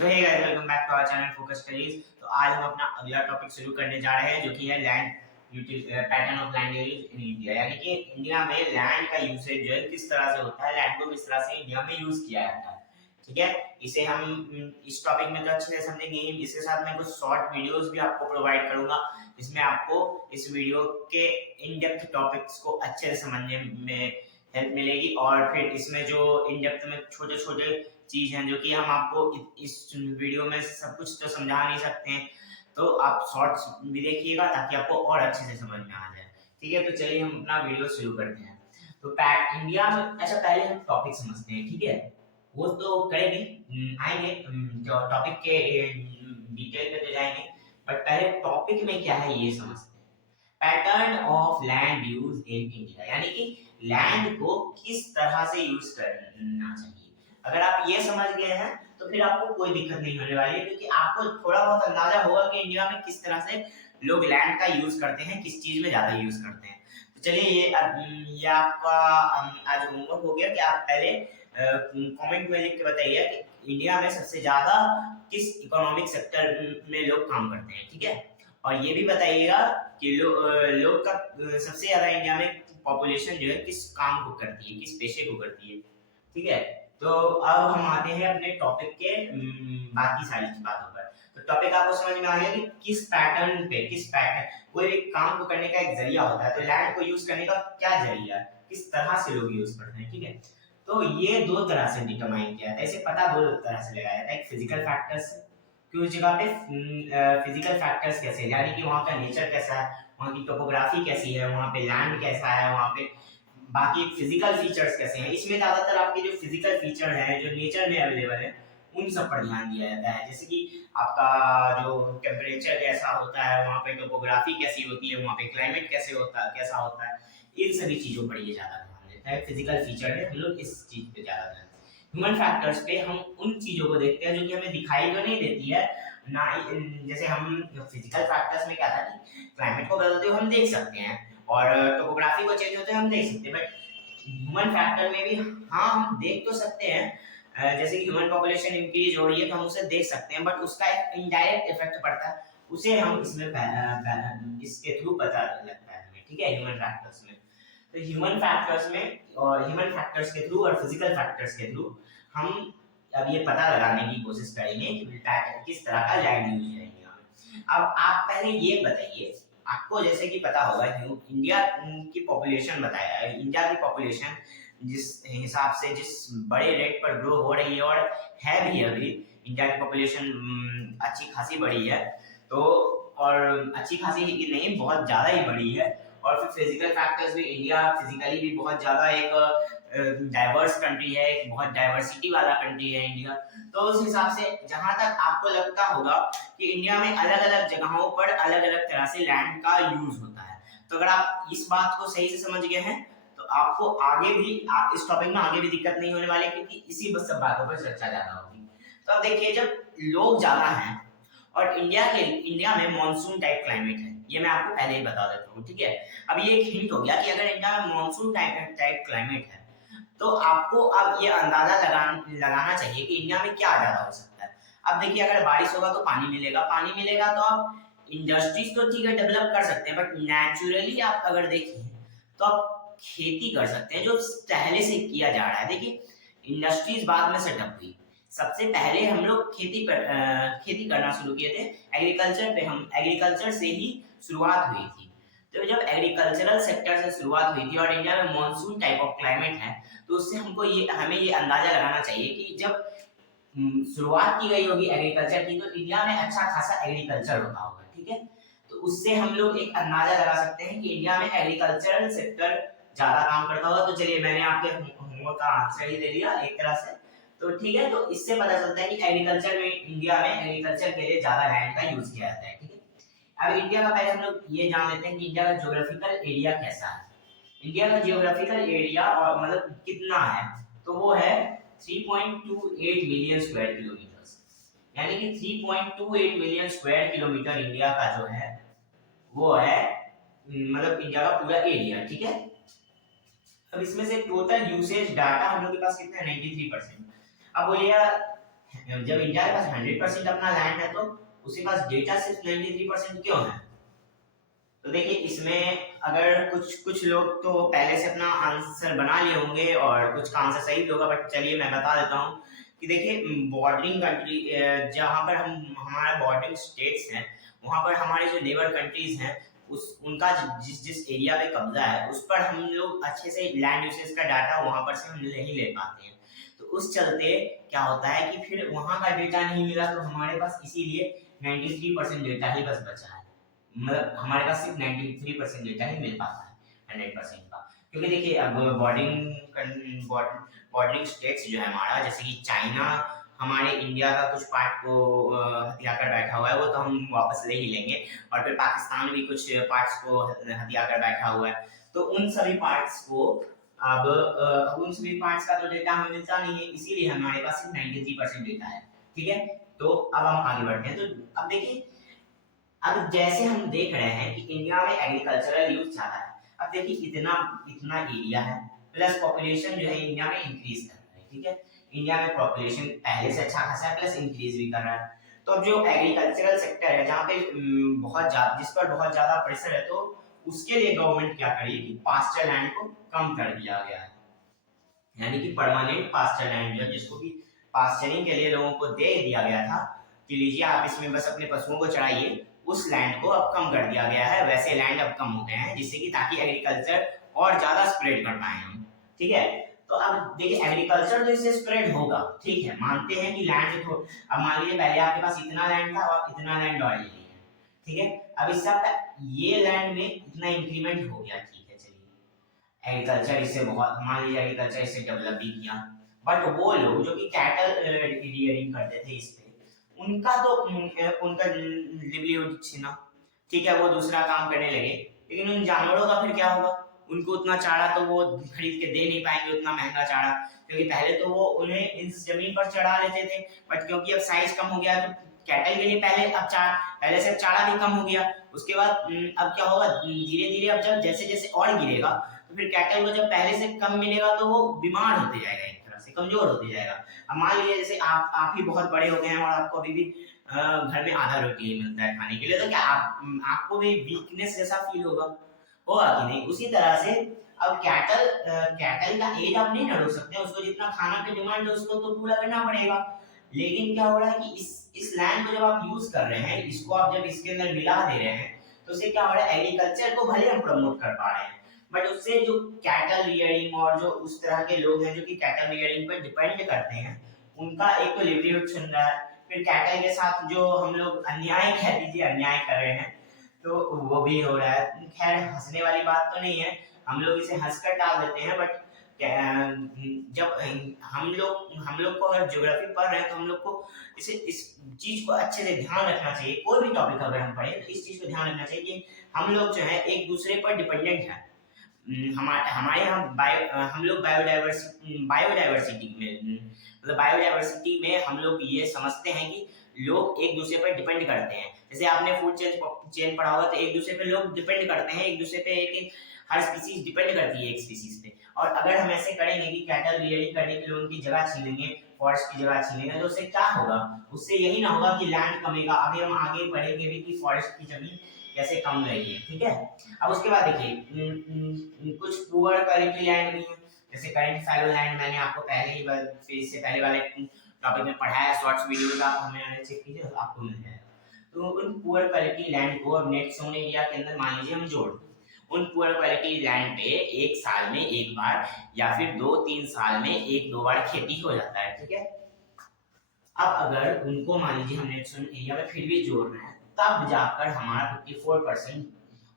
So hey guys, welcome back to our channel focus studies. तो आज हम अपना अगला टॉपिक शुरू करने जा रहे हैं जो कि है pattern of land use in India. यानी कि इंडिया में लैंड का यूसेज जो है किस तरह से होता है, लैंड को किस तरह से इंडिया में यूज किया जाता है। ठीक है, इसे हम इस टॉपिक में तो अच्छे से समझेंगे। इसके साथ मैं कुछ शॉर्ट वीडियोस भी आपको प्रोवाइड करूंगा जिसमें आपको इस वीडियो के इन डेप्थ टॉपिक्स को अच्छे से समझने में हेल्प मिलेगी। और फिर इसमें जो इन डेप्थ में छोटे छोटे चीज हैं जो कि हम आपको इस वीडियो में सब कुछ तो समझा नहीं सकते हैं, तो आप शॉर्ट्स भी देखिएगा ताकि आपको और अच्छे से समझ में आ जाए। ठीक है, तो चलिए हम अपना वीडियो शुरू करते हैं। तो इंडिया में अच्छा, पहले हम टॉपिक समझते हैं। ठीक है, वो तो करेंगे, आएंगे जो टॉपिक के डिटेल पे तो जाएंगे, बट पहले टॉपिक में क्या है ये समझते हैं। Pattern of land use in India, यानी कि लैंड को किस तरह से यूज करना चाहिए। अगर आप ये समझ गए हैं तो फिर आपको कोई दिक्कत नहीं होने वाली है, क्योंकि आपको थोड़ा बहुत अंदाजा होगा कि इंडिया में किस तरह से लोग लैंड का यूज करते हैं, किस चीज में ज्यादा यूज करते हैं। तो चलिए ये आपका आज होमवर्क हो गया कि आप पहले कमेंट में लिख के बताइए कि इंडिया में सबसे ज्यादा किस इकोनॉमिक सेक्टर में लोग काम करते हैं। ठीक है, और ये भी बताइएगा कि लोग का सबसे ज्यादा इंडिया में पॉपुलेशन जो है किस काम को करती है, किस पेशे को करती है। ठीक है, तो अब हम आते हैं अपने टॉपिक के बाकी सारी बातों पर। तो टॉपिक आपको समझ में आ गया कि किस पैटर्न कोई भी काम को करने का एक जरिया होता है, तो लैंड को यूज करने का क्या जरिया है, किस तरह से लोग यूज करते हैं। ठीक है, तो ये दो तरह से डिटरमाइन किया जाता है, इसे पता दो तरह से लगाया जाता है। एक फिजिकल फैक्टर्स से कि उस जगह पे फिजिकल फैक्टर्स कैसे हैं, यानी कि वहाँ का नेचर कैसा है, वहाँ की टोपोग्राफी कैसी है, वहाँ पे लैंड कैसा है, वहाँ पे बाकी फिजिकल फीचर्स कैसे हैं। इसमें ज्यादातर आपके जो फिजिकल फीचर है जो नेचर में अवेलेबल है उन सब पर ध्यान दिया जाता है। जैसे कि आपका जो टेम्परेचर कैसा होता है, वहाँ पे टोपोग्राफी कैसी होती है, वहाँ पे क्लाइमेट कैसा होता है, इन सभी चीजों पर ये ज्यादा ध्यान देता है। फिजिकल फीचर में हम लोग इस चीज पे ज्यादा ध्यान देते हैं। ह्यूमन फैक्टर्स पे हम उन चीजों को देखते हैं जो कि हमें दिखाई तो नहीं देती है ना। जैसे हम फिजिकल फैक्टर्स में क्या था कि क्लाइमेट को बदलते हुए हम देख सकते हैं और टोपोग्राफी को चेंज होते हुए हम देख सकते हैं, बट ह्यूमन फैक्टर में भी हाँ हम देख तो सकते हैं। जैसे कि ह्यूमन पॉपुलेशन इंक्रीज हो रही है तो हम उसे देख सकते हैं, बट उसका एक इनडायरेक्ट इफेक्ट पड़ता है, उसे हम इसके थ्रू पता लगता है हमें। ठीक है, ह्यूमन फैक्टर्स में, तो ह्यूमन फैक्टर्स में और ह्यूमन फैक्टर्स के थ्रू और फिजिकल फैक्टर्स के थ्रू हम अब ये पता लगाने की कोशिश करेंगे कि किस तरह का लैंड यूज है इंडिया में। अब आप पहले ये बताइए, आपको जैसे कि पता होगा कि इंडिया की पॉपुलेशन बताया है, इंडिया की पॉपुलेशन जिस हिसाब से जिस बड़े रेट पर ग्रो हो रही है और है भी अभी, इंडिया की पॉपुलेशन अच्छी खासी बढ़ी है। तो और अच्छी खासी ही नहीं, बहुत ज़्यादा ही बढ़ी है। और फिर फिजिकल फैक्टर्स भी, इंडिया फिजिकली भी बहुत ज़्यादा एक डाइवर्स कंट्री है, एक बहुत डाइवर्सिटी वाला कंट्री है इंडिया। तो उस हिसाब से जहां तक आपको लगता होगा कि इंडिया में अलग अलग जगहों पर अलग अलग तरह से लैंड का यूज होता है, तो अगर आप इस बात को सही से समझ गए हैं तो आपको आगे भी इस टॉपिक में आगे भी दिक्कत नहीं होने वाली, क्योंकि इसी बस सब बातों पर चर्चा ज्यादा होगी। तो अब देखिए, जब लोग ज्यादा हैं और इंडिया में मानसून टाइप क्लाइमेट है, ये मैं आपको पहले ही बता देता हूँ। ठीक है, अब ये एक हिंट हो गया कि अगर इंडिया में मानसून टाइप क्लाइमेट है तो आपको अब ये अंदाजा लगाना चाहिए कि इंडिया में क्या ज्यादा हो सकता है। अब देखिए, अगर बारिश होगा तो पानी मिलेगा, पानी मिलेगा तो आप इंडस्ट्रीज तो ठीक है डेवलप कर सकते हैं, बट नेचुरली आप अगर देखिए तो आप खेती कर सकते हैं जो पहले से किया जा रहा है। देखिए, इंडस्ट्रीज बाद में सेटअप हुई, सबसे पहले हम लोग खेती करना शुरू किए थे। एग्रीकल्चर से ही शुरुआत हुई थी। तो जब एग्रीकल्चरल सेक्टर से शुरुआत हुई थी और इंडिया में मानसून टाइप ऑफ क्लाइमेट है, तो उससे हमें ये अंदाजा लगाना चाहिए कि जब शुरुआत की गई होगी एग्रीकल्चर की तो इंडिया में अच्छा खासा एग्रीकल्चर होता होगा। ठीक है, तो उससे हम लोग एक अंदाजा लगा सकते हैं कि इंडिया में एग्रीकल्चरल सेक्टर ज्यादा काम करता होगा। तो चलिए, मैंने आपके होमवर्क का आंसर ही दे दिया एक तरह से। तो ठीक है, तो इससे पता चलता है कि इंडिया में एग्रीकल्चर के लिए ज्यादा लैंड का यूज किया जाता है। ठीक है, अब इंडिया का पहले हम लोग ये जान लेते हैं कि इंडिया का ज्योग्राफिकल एरिया कैसा है। इंडिया का जियोग्राफिकल एरिया और मतलब कितना है, तो वो है 3.28 मिलियन स्क्वायर किलोमीटर, यानी कि 3.28 मिलियन स्क्वायर किलोमीटर इंडिया का जो है वो है मतलब इंडिया का पूरा एरिया। ठीक है, अब इसमें से टोटल यूसेज डाटा हम लोग के पास कितना है, 93%। अब बोलिए जब इंडिया के पास 100% अपना लैंड है तो उसके पास डेटा सिर्फ 93% क्यों है? तो देखिए इसमें अगर कुछ कुछ लोग तो पहले से अपना आंसर बना लिए होंगे और कुछ का आंसर सही भी होगा, बट चलिए मैं बता देता हूँ कि देखिए बॉर्डरिंग कंट्री, जहाँ पर हम हमारा बॉर्डरिंग स्टेट्स हैं वहाँ पर हमारे जो नेबर कंट्रीज हैं उस उनका जिस जिस एरिया पे कब्जा है उस पर हम लोग अच्छे से लैंड यूसेज का डाटा वहाँ पर से हम नहीं ले पाते हैं। तो उस चलते क्या होता है कि फिर वहाँ का डेटा नहीं मिला तो हमारे पास इसीलिए 93% डेटा ही बस बचा है। मतलब हमारे पास सिर्फ 93% डेटा ही मिल पाता है 100% का, क्योंकि देखिए अब बॉर्डरिंग स्टेट्स जो है हमारा, जैसे कि चाइना हमारे इंडिया का कुछ पार्ट को हथिया कर बैठा हुआ है, वो तो हम वापस ले ही लेंगे, और फिर पाकिस्तान भी कुछ पार्ट्स को हथिया कर बैठा हुआ है। तो उन सभी पार्ट्स को अब उन सभी पार्ट्स का तो डेटा हमें मिलता नहीं है, इसीलिए हमारे पास सिर्फ 93% डेटा है। ठीक है, तो अब हम आगे बढ़ते हैं। तो अब देखिए अब जैसे हम देख रहे हैं कि इंडिया में एग्रीकल्चरल यूज ज्यादा है। अब देखिए इतना इतना एरिया है प्लस पॉपुलेशन जो है इंडिया में इंक्रीज कर रहा है। ठीक है, इंडिया में पॉपुलेशन पहले से अच्छा खासा है प्लस इंक्रीज भी कर रहा है। तो अब जो एग्रीकल्चरल सेक्टर है जहाँ पे बहुत ज्यादा जिस पर बहुत ज्यादा प्रेशर है, तो उसके लिए गवर्नमेंट क्या करेगी कि पास्चर लैंड को कम कर दिया गया है, यानी कि परमानेंट पास्चर लैंड जो जिसको कि पास्चरिंग के लिए लोगों को दे दिया गया था कि लीजिए आप इसमें बस अपने पशुओं को चढ़ाइए, उस लैंड को अब कम कर दिया गया है। वैसे लैंड अब कम हो गए हैं जिससे कि ताकि एग्रीकल्चर और ज्यादा स्प्रेड कर पाए हम। ठीक है, तो अब देखिए एग्रीकल्चर तो इससे स्प्रेड होगा, ठीक है, मानते हैं कि लैंड तो अब मान लीजिए पहले आपके पास इतना लैंड था और इतना लैंड और ले लिया, ठीक है, अब इससे आपका ये लैंड में इतना इंक्रीमेंट हो गया, ठीक है, चलिए एग्रीकल्चर इससे बहुत मान लीजिए एग्रीकल्चर इससे डेवलप भी किया, बट वो लोग जो कि कैटल रियरिंग करते थे इस पे उनका तो उनका लिवलीहुड छीना, ठीक है, वो दूसरा काम करने लगे, लेकिन उन जानवरों का फिर क्या होगा? उनको उतना चारा तो वो खरीद के दे नहीं पाएंगे, उतना महंगा चारा, क्योंकि पहले तो वो उन्हें इस जमीन पर चढ़ा लेते थे, बट क्योंकि अब साइज कम हो गया तो कैटल के लिए पहले से चारा भी कम हो गया। उसके बाद अब क्या होगा, धीरे धीरे अब जब जैसे जैसे और गिरेगा तो फिर कैटल को जब पहले से कम मिलेगा तो वो बीमार होते जाएगा, एक तरह से कमजोर होते जाएगा। अब मान लीजिए जैसे आप ही बहुत बड़े हो गए हैं और आपको अभी भी घर में आधा रोटी ही मिलता है खाने के लिए, तो क्या आपको भी वीकनेस जैसा फील होगा कि नहीं? उसी तरह से अब कैटल का एज आप नहीं ना रोक सकते, उसको जितना खाना की डिमांड है उसको तो पूरा करना पड़ेगा। लेकिन क्या हो रहा है कि इस लैंड को जब आप यूज कर रहे हैं, इसको आप जब इसके अंदर मिला दे रहे हैं, तो उससे क्या हो रहा है, एग्रीकल्चर को भले हम प्रमोट कर पा रहे हैं, बट उससे जो कैटल रियरिंग और जो उस तरह के लोग हैं जो कि कैटल रियरिंग पर डिपेंड करते हैं, उनका एक तो लिवलीहुड छिन रहा है, फिर कैटल के साथ जो हम लोग अन्याय कह दीजिए अन्याय कर रहे हैं तो वो भी हो रहा है। खैर हंसने वाली बात तो नहीं है, हम लोग इसे हंसकर टाल देते हैं, बट जब हम लोग को अगर ज्योग्राफी पढ़ रहे हैं तो हम लोग को इस चीज को अच्छे से ध्यान रखना चाहिए। कोई भी टॉपिक अगर हम पढ़े तो इस चीज को ध्यान रखना चाहिए कि हम लोग जो है एक दूसरे पर डिपेंडेंट है। हमारे यहाँ हम लोग बायोडाइवर्सिटी में मतलब बायोडाइवर्सिटी में हम लोग ये समझते हैं कि लोग एक दूसरे पर डिपेंड करते हैं। जैसे आपने फूड चेन पढ़ा होगा तो एक दूसरे पे लोग डिपेंड करते हैं, एक दूसरे पे एक हर स्पीसीज डिपेंड करती है एक स्पीसीज पे। और अगर हम ऐसे करेंगे कि कैटल रियरिंग करने के लिए उनकी जगह छीन लेंगे, फॉरेस्ट की जगह छीन लेंगे, तो उससे क्या होगा? उससे यही ना होगा कि लैंड कमेगा। अभी हम आगे पढ़ेंगे भी कि फॉरेस्ट की जमीन कैसे कम रही है, ठीक है। अब उसके बाद देखिए कुछ पुअर क्वालिटी लैंड भी है, जैसे करंट फैलो लैंड मैंने आपको पहले ही फिर इससे पहले वाले टॉपिक में पढ़ाया, शॉर्ट्स वीडियो का हमें चेक कीजिए आपको मिल जाएगा। तो उन पुअर क्वालिटी लैंड को अब नेट जोन एरिया के अंदर मान लीजिए हम जोड़ दें, उन पुअर क्वालिटी लैंड पे एक साल में एक बार या फिर 2-3 साल में एक दो बार खेती हो जाता है, ठीक है। अब अगर उनको मान लीजिए हम नेट जोन एरिया में फिर भी जोड़ रहे हैं, तब जाकर हमारा 54%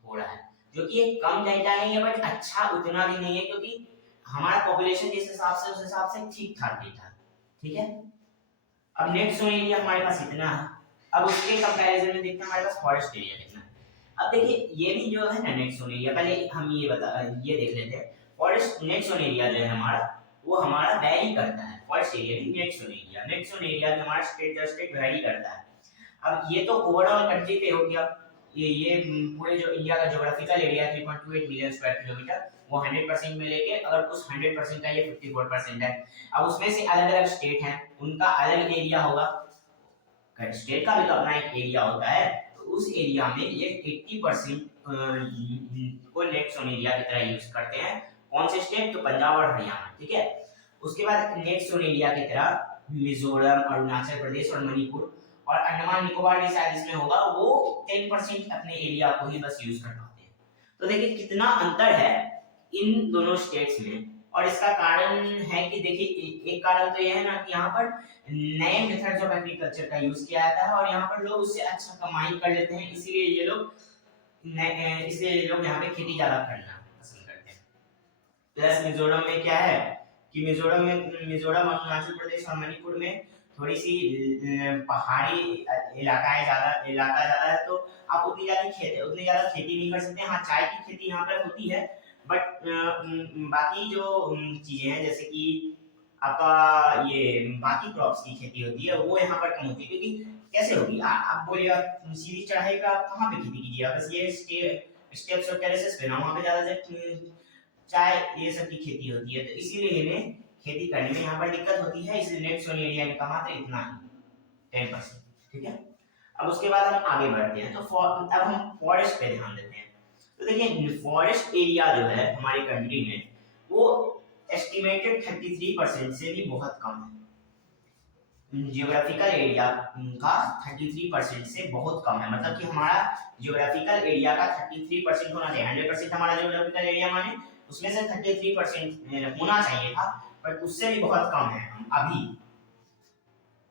हो रहा है, जो कि एक कम डेटा नहीं है बट अच्छा उतना भी नहीं है, क्योंकि हमारा पॉपुलेशन जिस हिसाब से उस हिसाब से ठीक ठाक डेटा, ठीक है। अब नेट जोन एरिया हमारे पास इतना है, अब उसके कंपैरिजन में देखते हैं हमारे पास फॉरेस्ट एरिया कितना है। अब देखिए ये भी जो है ना नेट जोन एरिया, पहले हम ये देख लेते हैं। फॉरेस्ट नेट जोन एरिया जो है हमारा वो हमारा वैरी करता है, फॉरेस्ट एरिया नहीं नेट जोन एरिया में हमारा स्टेट बाय स्टेट वैरी करता है। अब ये तो ओवरऑल कंट्री पे हो गया, ये पूरे जो इंडिया का geographical area 3.28 million square kilometre, वो 100% में लेके, अगर उस 100% का ये 54% है। अब उसमें से अलग अलग स्टेट हैं, उनका अलग एरिया होगा, स्टेट का भी तो अपना एक एरिया होता है, तो उस एरिया में ये 80% को नेट जोन एरिया की तरह यूज करते हैं। कौन से स्टेट? तो पंजाब और हरियाणा, ठीक है। उसके बाद नेट जोन एरिया की तरह मिजोरम, अरुणाचल प्रदेश और मणिपुर और अंडमान निकोबार भी शायद इसमें होगा, वो 10% अपने एरिया को ही बस यूज कर पाते हैं। तो देखिए कितना अंतर है इन दोनों स्टेट्स में। और इसका कारण है कि देखिए एक कारण तो यह है ना कि यहाँ पर नए मेथड्स ऑफ एग्रीकल्चर का यूज किया जाता है और यहाँ पर लोग उससे अच्छा कमाई कर लेते हैं, इसलिए ये लोग यहाँ पे खेती ज्यादा करना पसंद करते हैं। प्लस मिजोरम में क्या है कि मिजोरम, अरुणाचल प्रदेश और मणिपुर में थोड़ी सी पहाड़ी इलाका ज्यादा है, तो आप उतनी ज्यादा खेती नहीं कर सकते। हाँ, चाय की खेती यहाँ पर होती है, बट बाकी जो चीजें हैं जैसे कि आपका ये बाकी क्रॉप्स की खेती होती है वो यहाँ पर कम होती है, क्योंकि कैसे होगी आप बोलिए सीधी चढ़ाई का आप कहाँ पे खेती कीजिएगा, बस ये स्टेप्स और टेरेसेस पे ना, वहाँ पे ज्यादा चाय ये सब की खेती होती है, तो इसीलिए इन्हें खेती करने में यहाँ पर दिक्कत होती है, इसलिए नेट जोन एरिया इनका मात्र इतना ही 10%, ठीक है। अब उसके बाद हम आगे बढ़ते हैं, तो अब हम फॉरेस्ट पे ध्यान देते हैं। तो देखिए फॉरेस्ट एरिया जो है हमारी कंट्री में वो एस्टिमेटेड 33% से भी बहुत कम है। जियोग्राफिकल एरिया का 33% से बहुत कम है, मतलब कि हमारा जियोग्राफिकल एरिया का 33% होना चाहिए। 100% हमारा जियोग्राफिकल एरिया माने उसमें से 33% होना चाहिए था, बट उससे भी बहुत कम है अभी।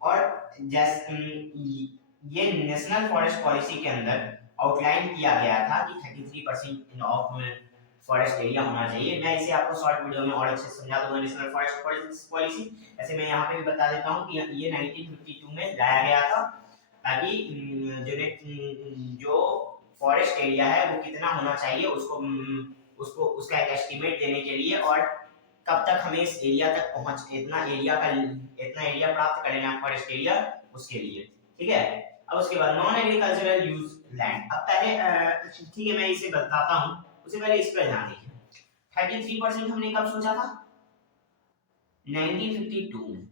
और जैसे ये नेशनल फॉरेस्ट पॉलिसी के अंदर आउटलाइन किया गया था कि 33% ऑफ फॉरेस्ट एरिया होना चाहिए। मैं इसे आपको शॉर्ट वीडियो में और अच्छे से समझा दूंगा नेशनल फॉरेस्ट पॉलिसी। ऐसे मैं यहाँ पे भी बता देता हूँ कि ये 1952 में लाया गया था, ताकि जो फॉरेस्ट एरिया है वो कितना होना चाहिए उसका एक एस्टिमेट देने के लिए, और कब तक हमें इस एरिया तक पहुंच इतना एरिया प्राप्त कर लेना फॉरेस्ट एरिया, उसके लिए, ठीक है। अब उसके बाद नॉन एग्रीकल्चरल यूज लैंड। अब पहले ठीक है मैं इसे बताता हूँ, उससे पहले इस पर ध्यान दीजिए। 33% हमने कब सोचा था? 1952 में।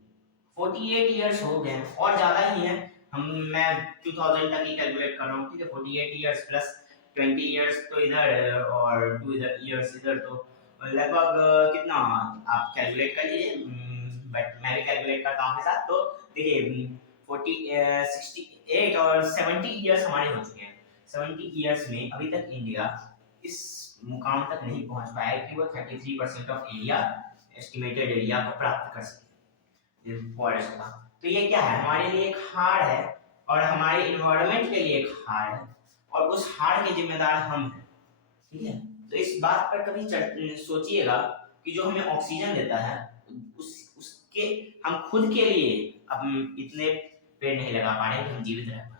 48 इयर्स हो गए और ज्यादा ही है, मैं 2000 तक ही कैलकुलेट कर रहा हूँ, ठीक है। 48 इयर्स प्लस 20 इयर्स तो इधर और 2 इयर्स इधर, तो लगभग कितना आप कैलकुलेट कर लीजिए, बट मैं भी कैलकुलेट करता हूँ आपके साथ। तो देखिए 68 और 70 इयर्स हमारे हो चुके हैं। 70 इयर्स में अभी तक इंडिया इस मुकाम तक नहीं पहुंच पाया है कि वो 33% ऑफ एरिया एस्टिमेटेड एरिया को प्राप्त कर सके फॉरेस्ट का। तो ये क्या है? हमारे लिए एक हार है और हमारे इन्वायरमेंट के लिए एक हार है, और उस हार के जिम्मेदार हम हैं, ठीक है। तो इस बात पर कभी सोचिएगा कि जो हमें ऑक्सीजन देता है उसके हम खुद के लिए अब इतने पेड़ नहीं लगा पा रहे हैं कि हम जीवित रह पाए।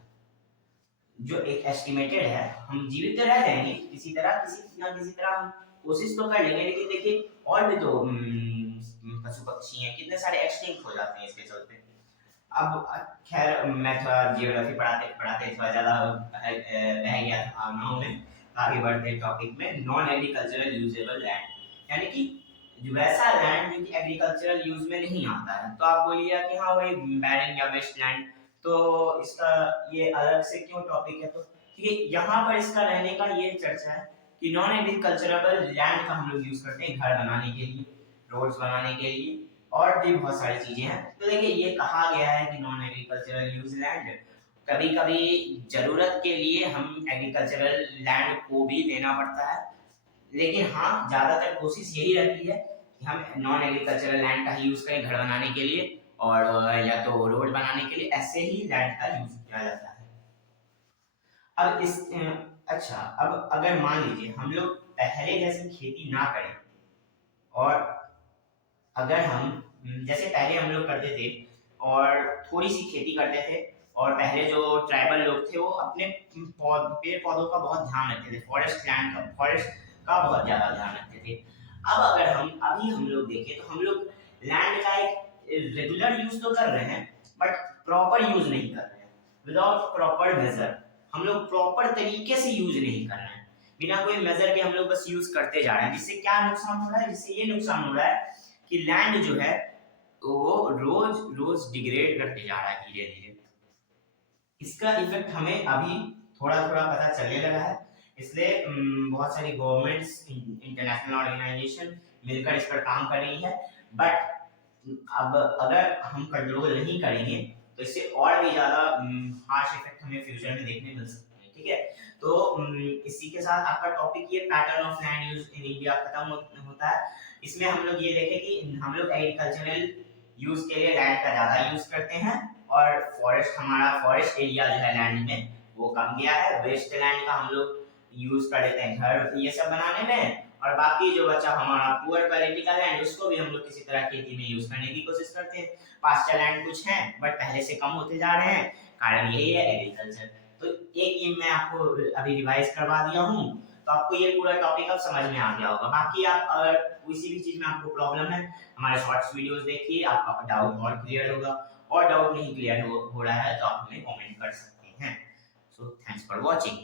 जो एक एस्टिमेटेड है, हम जीवित तो रह जाएंगे किसी ना किसी तरह हम कोशिश तो कर लेंगे, लेकिन देखिए और भी तो पशु पक्षी हैं, कितने सारे एक्सटिंक्ट हो जाते हैं इसके चलते। अब खैर मैं थोड़ा जियोग्राफी पढ़ाते पढ़ाते थोड़ा ज्यादा बह गया था भावनाओं में। आगे बढ़ते टॉपिक में, नॉन एग्रीकल्चरल यूजेबल लैंड, यानी कि जो वैसा लैंड जो कि एग्रीकल्चरल यूज में नहीं आता है। तो आप बोलिए कि हाँ भाई बैरन या वेस्ट लैंड, तो इसका ये अलग से क्यों टॉपिक है? तो ठीक है, यहाँ पर इसका रहने का ये चर्चा है कि नॉन एग्रीकल्चरेबल लैंड का हम लोग यूज करते हैं घर बनाने के लिए, रोड्स बनाने के लिए, और भी बहुत सारी चीजें हैं। तो देखिए ये कहा गया है कि नॉन एग्रीकल्चरल यूज लैंड, कभी कभी जरूरत के लिए हम एग्रीकल्चरल लैंड को भी लेना पड़ता है, लेकिन हाँ ज्यादातर कोशिश यही रहती है कि हम नॉन एग्रीकल्चरल लैंड का ही यूज करें घर बनाने के लिए और या तो रोड बनाने के लिए, ऐसे ही लैंड का यूज किया जाता है। अब अच्छा, अब अगर मान लीजिए हम लोग पहले जैसे खेती ना करें, और अगर हम जैसे पहले हम लोग करते थे और थोड़ी सी खेती करते थे, और पहले जो ट्राइबल लोग थे वो अपने पेड़ पौधों का बहुत ध्यान रखते थे, फॉरेस्ट का बहुत ज्यादा ध्यान रखते थे। अब अगर अभी हम लोग देखें तो हम लोग लैंड का एक रेगुलर यूज तो कर रहे हैं, बट प्रॉपर यूज नहीं कर रहे हैं, विदाउट प्रॉपर मेजर। हम लोग प्रॉपर तरीके से यूज नहीं कर रहे हैं। बिना कोई मेजर के हम लोग बस यूज करते जा रहे हैं, जिससे क्या नुकसान हो रहा है, जिससे ये नुकसान हो रहा है कि लैंड जो है वो रोज रोज डिग्रेड करते जा रहा है धीरे धीरे। इसका इफेक्ट हमें अभी थोड़ा थोड़ा पता चलने लगा है, इसलिए बहुत सारी गवर्नमेंट्स, इंटरनेशनल ऑर्गेनाइजेशन मिलकर इस पर काम कर रही है। बट अब अगर हम कंट्रोल नहीं करेंगे तो इससे और भी ज्यादा हार्श इफेक्ट हमें फ्यूचर में देखने मिल सकते हैं। ठीक है, तो इसी के साथ आपका टॉपिक ये pattern of land use in India खत्म होता है। इसमें हम लोग ये देखें कि हम लोग एग्रीकल्चरल यूज के लिए लैंड का ज्यादा यूज करते हैं, और फॉरेस्ट, हमारा फॉरेस्ट एरिया जो है लैंड में वो कम गया है। वेस्ट लैंड का हम लोग यूज कर लेते हैं घर ये सब बनाने में, और बाकी जो बचा हमारा पुअर क्वालिटी का लैंड उसको भी हम लोग किसी तरह खेती में यूज करने की कोशिश करते हैं। पास्चर लैंड कुछ है बट पहले से कम होते जा रहे हैं, कारण यही है एग्रीकल्चर। तो एक ये मैं आपको अभी रिवाइज करवा दिया हूँ, तो आपको ये पूरा टॉपिक अब समझ में आ गया होगा। बाकी आप अगर किसी भी चीज में आपको प्रॉब्लम है, हमारे शॉर्ट्स वीडियोस देखिए, आपका डाउट और क्लियर होगा। और डाउट नहीं क्लियर हो रहा है तो आप हमें कमेंट कर सकते हैं। So thanks for watching.